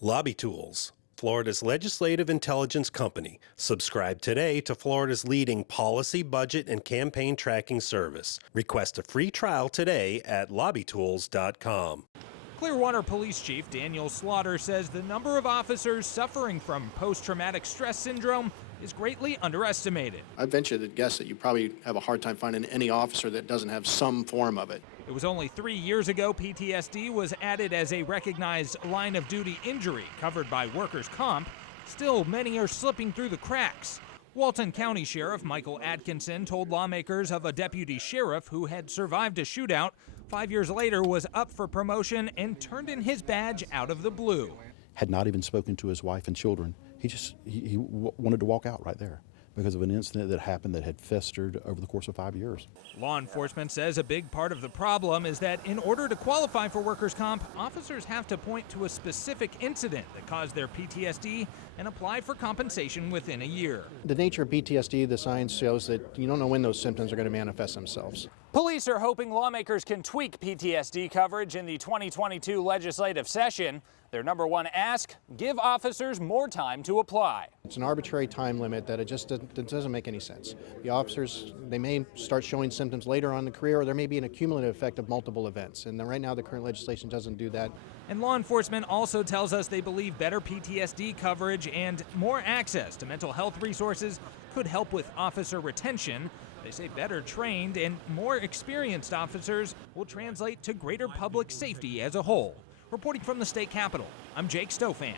Lobby Tools, Florida's legislative intelligence company. Subscribe today to Florida's leading policy, budget, and campaign tracking service. Request a free trial today at lobbytools.com. Clearwater Police Chief Daniel Slaughter says the number of officers suffering from post-traumatic stress syndrome is greatly underestimated. I venture to guess that you probably have a hard time finding any officer that doesn't have some form of it. It was only 3 years ago PTSD was added as a recognized line of duty injury covered by workers' comp. Still, many are slipping through the cracks. Walton County Sheriff Michael Atkinson told lawmakers of a deputy sheriff who had survived a shootout. 5 years later was up for promotion and turned in his badge out of the blue. Had not even spoken to his wife and children. He wanted to walk out right there because of an incident that happened that had festered over the course of 5 years. Law enforcement says a big part of the problem is that in order to qualify for workers' comp, officers have to point to a specific incident that caused their PTSD and apply for compensation within a year. The nature of PTSD, the science shows that you don't know when those symptoms are going to manifest themselves. Police are hoping lawmakers can tweak PTSD coverage in the 2022 legislative session. Their number one ask, give officers more time to apply. It's an arbitrary time limit that it just doesn't make any sense. The officers, they may start showing symptoms later on in the career, or there may be an accumulative effect of multiple events. And right now the current legislation doesn't do that. And law enforcement also tells us they believe better PTSD coverage and more access to mental health resources could help with officer retention. They say better trained and more experienced officers will translate to greater public safety as a whole. Reporting from the state capitol, I'm Jake Stofan.